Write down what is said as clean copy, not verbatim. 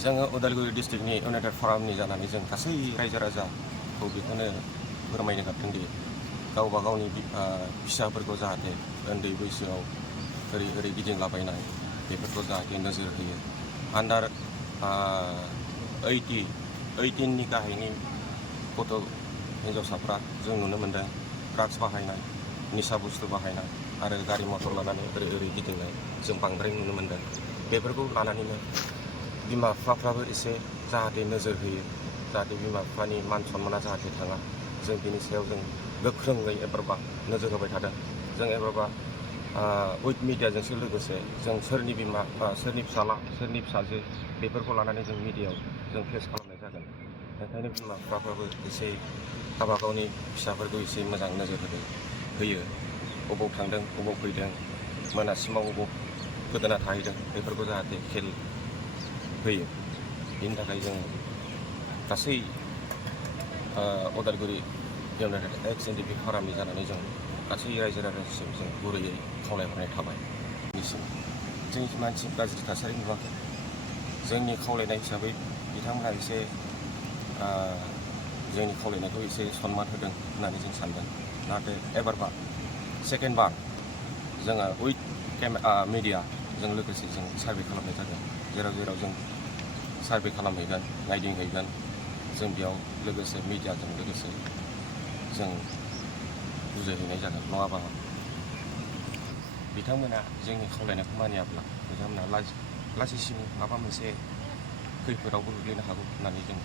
जोङो उदालगुरि डिस्ट्रिक्टनि इउनाइटेड फरामनि जानानै जों गासै रायजो राजाखौ बेखौनो फोरमायनो गाबदों दि गावबा गावनि फिसाफोरखौ जाहाथे उन्दै बैसोआव ओरै गिदिंलाबायनाय बेफोरखौ जाहाथे नोजोर होयो। आन्डार 18नि गाहायनि गथ' हिन्जावसाफ्रा जों नुनो मोन्दों ड्राग्स बाहायनाय, निसा बुस्थु बाहायनाय आरो गारि मटर लानानै ओरै गिदिंनाय जों बांद्राय नुनो मोन्दों। बेफोरखौ लानानैनो बिमा बिफाफ्राबो एसे जाहाथे नोजोर होयो, जाहाथे बिमा बिफानि मान सन्माना जाहाथे थाङा। जों बिनि सायाव जों गोख्रोङै एबारबा नोजोर होबाय थादों। जों एबारबा उइथ मिडियाजोंसो लोगोसे जों सोरनि बिमा बा सोरनि फिसाला सोरनि फिसाजो बेफोरखौ लानानै जों मिडियायाव जों फेस खालामनाय जागोन। ओंखायनो बिमा बिफाफ्राबो एसे गावबा गावनि फिसाफोरखौ एसे मोजां नोजोर होयो। बबाव थांदों बबाव फैदों, मोनासिमाव बबाव गोदोना थाहैदों बेफोरखौ जाहाथे खेल होयो। बेनि थाखाय जों गासै उदालगुरि इउनाइटेड एक्स एनडिपि फरामनि जानानै जों गासै रायजो राजासिम जों गुरैयै खावलायहरनाय थाबाय। जोंनि मानसि गाज्रि थासारि नुवाखै। जोंनि खावलायनाय हिसाबै बिथांमोनहा एसे जोंनि खावलायनायखौ एसे सन्मान होदों होननानै जों सानदों। नाथाय एबारबा सेकेन्ड बार जोङो उइथ मिडियाजों लोगोसे जों सार्भे खालामनाय जागोन। जेराव जों सार्भे खालामहैगोन, नायदिंहैगोन, जों बेयाव लोगोसे मिडियाजों लोगोसे जों बुजायहैनाय जागोन। नङाबा बिथांमोना जोंनि खावलायनायखौ मानियाब्ला बिथांमोना लाजिसिम माबा मोनसे खैफोदावबो गोग्लैनो हागौ होननानै जों